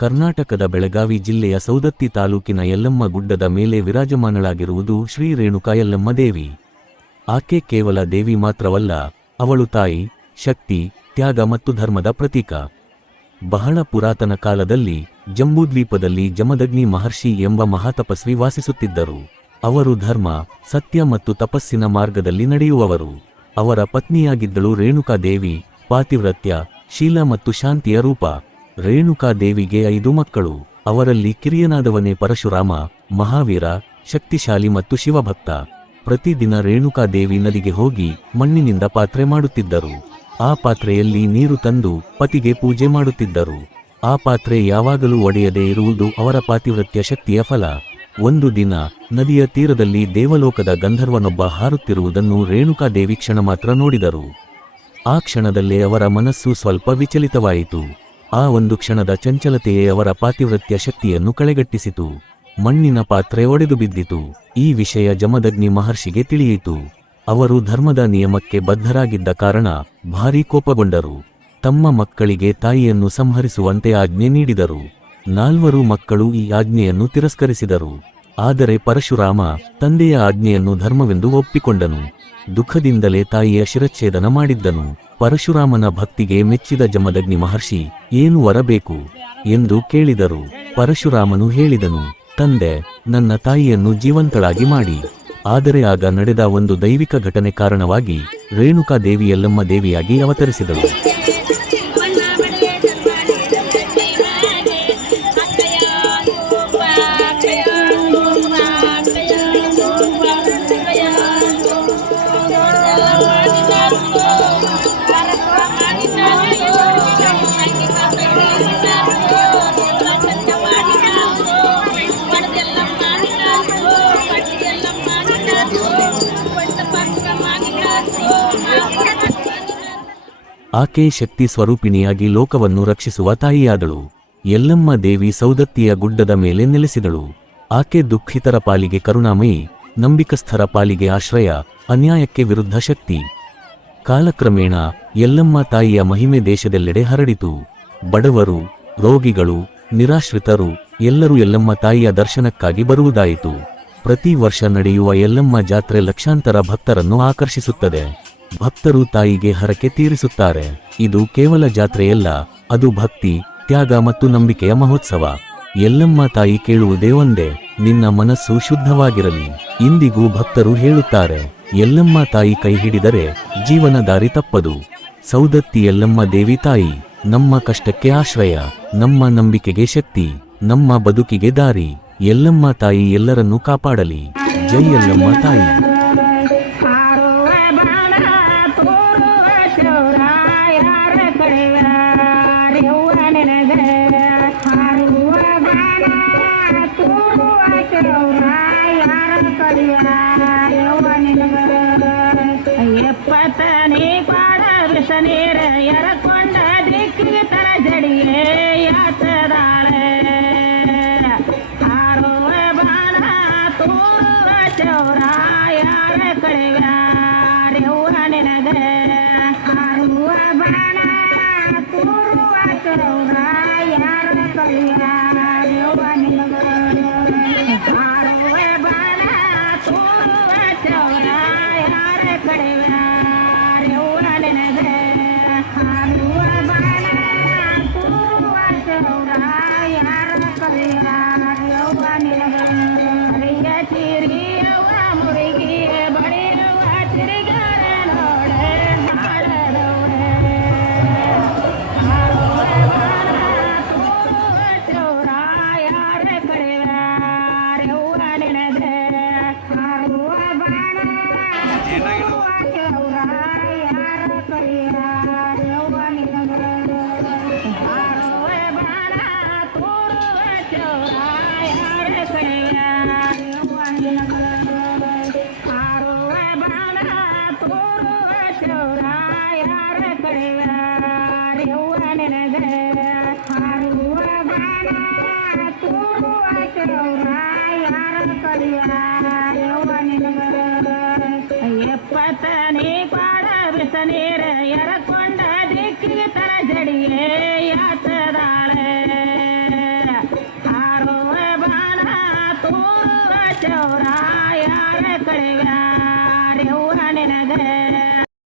ಕರ್ನಾಟಕದ ಬೆಳಗಾವಿ ಜಿಲ್ಲೆಯ ಸೌದತ್ತಿ ತಾಲೂಕಿನ ಯಲ್ಲಮ್ಮ ಗುಡ್ಡದ ಮೇಲೆ ವಿರಾಜಮಾನಳಾಗಿರುವುದು ಶ್ರೀ ರೇಣುಕಾ ಯಲ್ಲಮ್ಮ ದೇವಿ. ಆಕೆ ಕೇವಲ ದೇವಿ ಮಾತ್ರವಲ್ಲ, ಅವಳು ತಾಯಿ, ಶಕ್ತಿ, ತ್ಯಾಗ ಮತ್ತು ಧರ್ಮದ ಪ್ರತೀಕ. ಬಹಳ ಪುರಾತನ ಕಾಲದಲ್ಲಿ ಜಂಬೂದ್ವೀಪದಲ್ಲಿ ಜಮದಗ್ನಿ ಮಹರ್ಷಿ ಎಂಬ ಮಹಾತಪಸ್ವಿ ವಾಸಿಸುತ್ತಿದ್ದರು. ಅವರು ಧರ್ಮ, ಸತ್ಯ ಮತ್ತು ತಪಸ್ಸಿನ ಮಾರ್ಗದಲ್ಲಿ ನಡೆಯುವವರು. ಅವರ ಪತ್ನಿಯಾಗಿದ್ದಳು ರೇಣುಕಾ ದೇವಿ, ಪಾತಿವ್ರತ್ಯ, ಶೀಲ ಮತ್ತು ಶಾಂತಿಯ ರೂಪ. ರೇಣುಕಾ ದೇವಿಗೆ 5 ಮಕ್ಕಳು. ಅವರಲ್ಲಿ ಕಿರಿಯನಾದವನೇ ಪರಶುರಾಮ, ಮಹಾವೀರ, ಶಕ್ತಿಶಾಲಿ ಮತ್ತು ಶಿವಭಕ್ತ. ಪ್ರತಿದಿನ ರೇಣುಕಾ ದೇವಿ ನದಿಗೆ ಹೋಗಿ ಮಣ್ಣಿನಿಂದ ಪಾತ್ರೆ ಮಾಡುತ್ತಿದ್ದರು. ಆ ಪಾತ್ರೆಯಲ್ಲಿ ನೀರು ತಂದು ಪತಿಗೆ ಪೂಜೆ ಮಾಡುತ್ತಿದ್ದರು. ಆ ಪಾತ್ರೆ ಯಾವಾಗಲೂ ಒಡೆಯದೇ ಇರುವುದು ಅವರ ಪಾತಿವ್ರತ್ಯ ಶಕ್ತಿಯ ಫಲ. ಒಂದು ದಿನ ನದಿಯ ತೀರದಲ್ಲಿ ದೇವಲೋಕದ ಗಂಧರ್ವನೊಬ್ಬ ಹಾರುತ್ತಿರುವುದನ್ನು ರೇಣುಕಾ ದೇವಿ ಕ್ಷಣ ಮಾತ್ರ ನೋಡಿದರು. ಆ ಕ್ಷಣದಲ್ಲೇ ಅವರ ಮನಸ್ಸು ಸ್ವಲ್ಪ ವಿಚಲಿತವಾಯಿತು. ಆ ಒಂದು ಕ್ಷಣದ ಚಂಚಲತೆಯೇ ಅವರ ಪಾತಿವ್ರತ್ಯ ಶಕ್ತಿಯನ್ನು ಕಳೆಗಟ್ಟಿಸಿತು. ಮಣ್ಣಿನ ಪಾತ್ರೆ ಒಡೆದು ಬಿದ್ದಿತು. ಈ ವಿಷಯ ಜಮದಗ್ನಿ ಮಹರ್ಷಿಗೆ ತಿಳಿಯಿತು. ಅವರು ಧರ್ಮದ ನಿಯಮಕ್ಕೆ ಬದ್ಧರಾಗಿದ್ದ ಕಾರಣ ಭಾರೀ ಕೋಪಗೊಂಡರು. ತಮ್ಮ ಮಕ್ಕಳಿಗೆ ತಾಯಿಯನ್ನು ಸಂಹರಿಸುವಂತೆ ಆಜ್ಞೆ ನೀಡಿದರು. 4 ಮಕ್ಕಳು ಈ ಆಜ್ಞೆಯನ್ನು ತಿರಸ್ಕರಿಸಿದರು. ಆದರೆ ಪರಶುರಾಮ ತಂದೆಯ ಆಜ್ಞೆಯನ್ನು ಧರ್ಮವೆಂದು ಒಪ್ಪಿಕೊಂಡನು. ದುಃಖದಿಂದಲೇ ತಾಯಿಯ ಶಿರಚ್ಛೇದನ ಮಾಡಿದ್ದನು. ಪರಶುರಾಮನ ಭಕ್ತಿಗೆ ಮೆಚ್ಚಿದ ಜಮದಗ್ನಿ ಮಹರ್ಷಿ ಏನು ವರಬೇಕು ಎಂದು ಕೇಳಿದರು. ಪರಶುರಾಮನು ಹೇಳಿದನು, ತಂದೆ, ನನ್ನ ತಾಯಿಯನ್ನು ಜೀವಂತಳಾಗಿ ಮಾಡಿ. ಆದರೆ ಆಗ ನಡೆದ ಒಂದು ದೈವಿಕ ಘಟನೆ ಕಾರಣವಾಗಿ ರೇಣುಕಾ ದೇವಿ ಯಲ್ಲಮ್ಮ ದೇವಿಯಾಗಿ ಅವತರಿಸಿದಳು. ಆಕೆ ಶಕ್ತಿ ಸ್ವರೂಪಿಣಿಯಾಗಿ ಲೋಕವನ್ನು ರಕ್ಷಿಸುವ ತಾಯಿಯಾದಳು. ಯಲ್ಲಮ್ಮ ದೇವಿ ಸೌದತ್ತಿಯ ಗುಡ್ಡದ ಮೇಲೆ ನೆಲೆಸಿದಳು. ಆಕೆ ದುಃಖಿತರ ಪಾಲಿಗೆ ಕರುಣಾಮಯಿ, ನಂಬಿಕಸ್ಥರ ಪಾಲಿಗೆ ಆಶ್ರಯ, ಅನ್ಯಾಯಕ್ಕೆ ವಿರುದ್ಧ ಶಕ್ತಿ. ಕಾಲಕ್ರಮೇಣ ಯಲ್ಲಮ್ಮ ತಾಯಿಯ ಮಹಿಮೆ ದೇಶದೆಲ್ಲೆಡೆ ಹರಡಿತು. ಬಡವರು, ರೋಗಿಗಳು, ನಿರಾಶ್ರಿತರು ಎಲ್ಲರೂ ಯಲ್ಲಮ್ಮ ತಾಯಿಯ ದರ್ಶನಕ್ಕಾಗಿ ಬರುವುದಾಯಿತು. ಪ್ರತಿ ವರ್ಷ ನಡೆಯುವ ಯಲ್ಲಮ್ಮ ಜಾತ್ರೆ ಲಕ್ಷಾಂತರ ಭಕ್ತರನ್ನು ಆಕರ್ಷಿಸುತ್ತದೆ. ಭಕ್ತರು ತಾಯಿಗೆ ಹರಕೆ ತೀರಿಸುತ್ತಾರೆ. ಇದು ಕೇವಲ ಜಾತ್ರೆಯಲ್ಲ, ಅದು ಭಕ್ತಿ, ತ್ಯಾಗ ಮತ್ತು ನಂಬಿಕೆಯ ಮಹೋತ್ಸವ. ಯಲ್ಲಮ್ಮ ತಾಯಿ ಕೇಳುವುದೇ ಒಂದೇ, ನಿನ್ನ ಮನಸ್ಸು ಶುದ್ಧವಾಗಿರಲಿ. ಇಂದಿಗೂ ಭಕ್ತರು ಹೇಳುತ್ತಾರೆ, ಯಲ್ಲಮ್ಮ ತಾಯಿ ಕೈ ಹಿಡಿದರೆ ಜೀವನ ದಾರಿ ತಪ್ಪದು. ಸೌದತ್ತಿ ಯಲ್ಲಮ್ಮ ದೇವಿ ತಾಯಿ ನಮ್ಮ ಕಷ್ಟಕ್ಕೆ ಆಶ್ರಯ, ನಮ್ಮ ನಂಬಿಕೆಗೆ ಶಕ್ತಿ, ನಮ್ಮ ಬದುಕಿಗೆ ದಾರಿ. ಯಲ್ಲಮ್ಮ ತಾಯಿ ಎಲ್ಲರನ್ನೂ ಕಾಪಾಡಲಿ. ಜೈ ಯಲ್ಲಮ್ಮ ತಾಯಿ. ಎಪ್ಪತ್ತನೇ ಪಾಡ ಬಿಸನೀರ ಎರಕೊಂಡ ದಿಕ್ಕಿಗೆ ತರ ಜಡಿಯೇ ಯಾತದಾಳೆ. ಹಾರುವ ಬಾಣ ತೂರುವ ಚೌರ ಯಾರ ಕಡೆವ್ಯಾರೆವ್ವ ನಿನಗೆ. ಹಾರುವ ಬಾಣ ತೂರುವ ಚೌರ ಯಾರ ಕಡೆವ್ಯಾರೆವ್ವ ನಿನಗೆ. ಹಾರುವ ಬಾಣ ತೂರುವ ಚೌರ ಯಾರ ಕಡೆವ್ಯಾರೆವ್ವ ನಿನಗೆ. ಹಾರುವ ಬಾಣ ತೂರುವ ಚೌರ ಯಾರ ಕಡೆವ್ಯಾರೆವ್ವ ನಿನಗೆ. ಹರಿಯ ಚಿರಿಯವ್ವ ಮುರುಗಿ ಬಡಿಯುವ ತಿರುಗಾರ ನೋಡೆ ಹಾಡದವ್ರೆ. ಹಾರುವ ಬಾಣ ತೂರುವ ಚೌರ ಯಾರ ಕಡೆವ್ಯಾರೆವ್ವ ನಿನಗೆ. ಹಾರುವ ಬಾಣ ತೂರುವ ಚೌರ ಯಾರ ಕಡೆವ್ಯಾರೆವ್ವ ನಿನಗೆ. ಹಾರುವ ಬಾಣ ತೂರುವ ಚೌರ ಯಾರ ಕಡೆವ್ಯಾರೆವ್ವ ನಿನಗೆ. ಹಾರುವ ಬಾಣ ತೂರುವ ಚೌರ ಯಾರ ಕಡೆವ್ಯಾರೆವ್ವ ನಿನಗೆ. ಹಾರುವ ಬಾಣ ತೂರುವ ಚೌರ ಯಾರ ಕಡೆವ್ಯಾರೆವ್ವ ನಿನಗೆ. ಎಪ್ಪತ್ತನೇ ಪಾಡ ಬಿಸನೀರ ಎರಕೊಂಡ ದಿಕ್ಕಿಗೆ ತರ ಜಡಿಯೇ ಯಾತದಾಳೆ. ಶಿವರಾಯರ ಕಳೆವ್ಯಾರೆವ್ವ